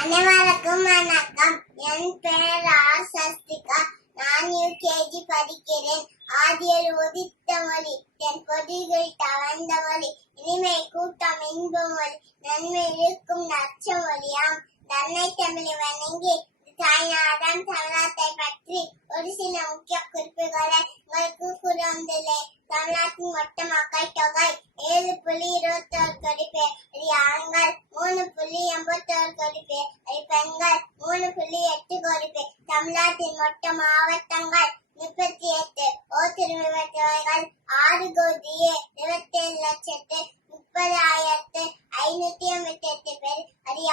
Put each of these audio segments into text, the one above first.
அனைவருக்கும் வணக்கம். என் பெயர் ஆர் சஸ்திகா. நான் யூகேஜி படிக்கிறேன். ஆதியில் உதித்த மொழி, தென் பொதிகள் தவழ்ந்த மொழி, இனிமை கூட்டம் இன்ப மொழி, நன்மை இழுக்கும் நச்ச மொழியாம். தன்னை தமிழை வணங்கி தாய்நாடன் தமிழத்தை பற்றி ஒரு சில முக்கிய குறிப்புகளை உங்களுக்கு கூறுந்துள்ளேன். தமிழ்நாட்டின் மொத்த மக்கள் தொகை 7.21 கோடி பேர். ஆண்கள் 3.81 கோடி பேர். பெண்கள் 3.8 கோடி பேர். தமிழ்நாட்டின் மொத்த மாவட்டங்கள் 38. ஓட்டுரிமை பெற்றவர்கள் 6,27,30,588 பேர்.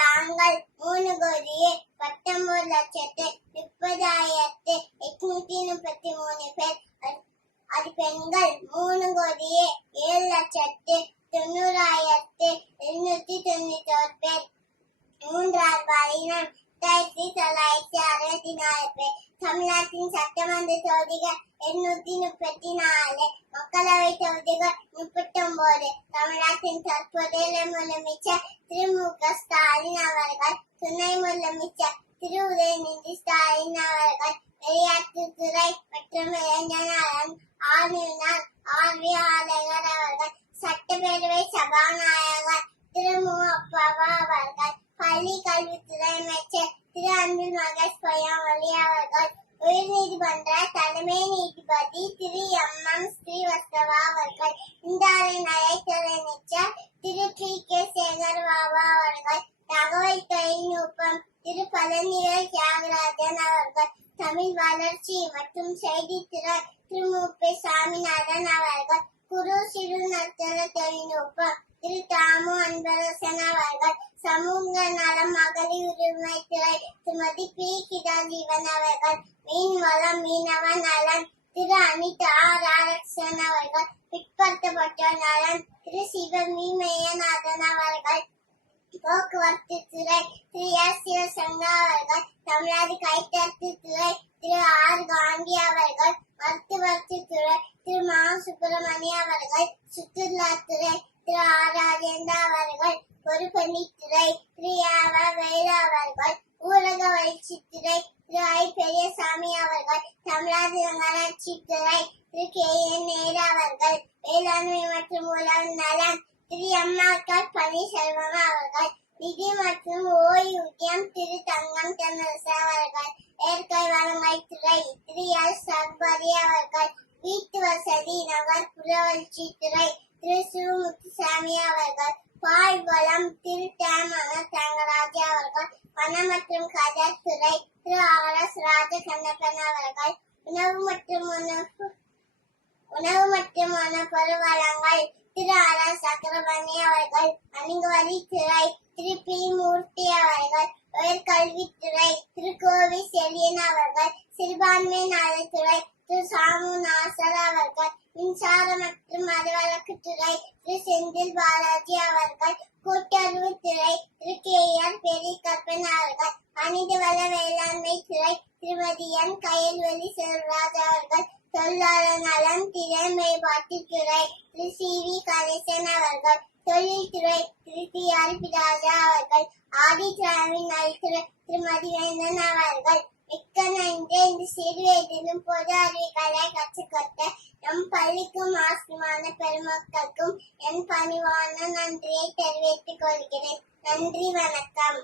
ஆண்கள் 3,30,30,833 பேர். பெண்கள் 3,07,90,291 பேர். மூன்றாவது பாலினம் 1964 பேர். தமிழ்நாட்டின் சட்டமன்ற தொகுதிகள் 834. மக்களவை தொகுதிகள் 39. தமிழ்நாட்டின் தற்போதைய முதலமைச்சர் திரு மு.க. ஸ்டாலின் அவர்கள், துணை முதலமைச்சர் திரு உதயநிதி ஸ்டாலின் அவர்கள், விளையாட்டுத்துறை மற்றும் இளைஞர் நலன் ஆளுநர் ஆர்வியாளர் அவர்கள், சட்டப்பேரவை சபாநாயகர் திரு மு. அப்பா அவர்கள், பள்ளி கல்வித்துறை அமைச்சர் திரு அன்பில் மகேஷ் பொய்யாமொழி அவர்கள், உயர்நீதிமன்ற தலைமை நீதிபதி திரு எம்.எம். ஸ்ரீவத்சவா அவர்கள், இந்தியாவை நகைத்துறை அமைச்சர் திரு பி.கே. சேகர் பாபு அவர்கள், தகவல் தொழில்நுட்பம் திரு பழனிவேல் தியாகராஜன் அவர்கள், தமிழ் வளர்ச்சி மற்றும் செய்தித்துறை திரு மு.பி. சாமிநாதன் அவர்கள், குறு சிறு நடுத்தர தொழில்நுட்பம் திரு தாமு அன்பரசன் அவர்கள், சமூக நலம் மகளிர் உரிமைத்துறை திருமதி பி. கிதாஜீவன் அவர்கள், மீன்வளம் மீனவ நலன் திரு அனிதா ராதாகிருஷ்ணன் அவர்கள், பிற்படுத்தப்பட்டோர் நலன் திரு சிவமி மேயநாதன் அவர்கள், போக்குவரத்து துறை திரு எஸ். சிவசங்கர் அவர்கள், தமிழ்நாடு கைத்தறித்து துறை திரு ஆர். காந்தி அவர்கள், மருத்துவத்து துறை திரு மா. சுப்பிரமணிய அவர்கள், சுற்றுலாத்துறை திரு ஆர். ராஜேந்திர அவர்கள், பொதுப்பணித்துறை திரு ஏவ. வேலு அவர்கள், ஊரக வளர்ச்சித்துறை திரு ஐ. பெரியசாமி அவர்கள், தமிழ்நாடு நகராட்சித்துறை திரு கே. என். நேரு அவர்கள், வேளாண்மை மற்றும் உழவு நலன் திரு எம். ஆர். பன்னீர்செல்வம் அவர்கள், நிதி மற்றும் ஓய்வூதியம் திரு தங்கம் தென்னரசு அவர்கள், இயற்கை வளங்கள் துறை திரு எஸ். அக்பரி அவர்கள், வீட்டு வசதி நகர்ப்புற வளர்ச்சித்துறை திரு சு. முத்துசாமி அவர்கள், பால் வளம் திரு தேமன தங்கராஜ் அவர்கள், பணம் மற்றும் கதர் துறை திரு ஆர். எஸ். ராஜகண்ணப்பன் அவர்கள், உணவு மற்றும் உணவுப்பொருள் வழங்கல் திரு ஆர். எஸ். சக்கரபாணி அவர்கள், வணிக வரித்துறை திரு பி. மூர்த்தி அவர்கள், உயர்கல்வித்துறை திரு கோவி செழியன் அவர்கள், சிறுபான்மை நலத்துறை திரு சாமு நாசர் அவர்கள், மின்சார மற்றும் மதுவிலக்குத்துறை திரு செந்தில் பாலாஜி அவர்கள், கூட்டுறவுத்துறை திரு கே. ஆர். பெரியகருப்பன் அவர்கள், மனிதவள வேளாண்மை துறை திருமதி என். கயல்வெளி செல்வராஜ் அவர்கள், தொழிலாளர் நலம் திரை மேம்பாட்டுத்துறை திரு சி. வி. கணேசன் அவர்கள், தொழில்துறை திரு டி. ஆர். ராஜா அவர்கள், ஆதிதிராவிட நலத்துறை திருமதி வேந்தன் அவர்கள். மிக்க நன்றி. இந்த சிறு வயதிலும் பொது அறிவுகளை கற்றுக்கொடுத்த நம் பள்ளிக்கும் ஆசிரியமான பெருமக்களுக்கும் என் பணிவான நன்றியை தெரிவித்துக் கொள்கிறேன். நன்றி, வணக்கம்.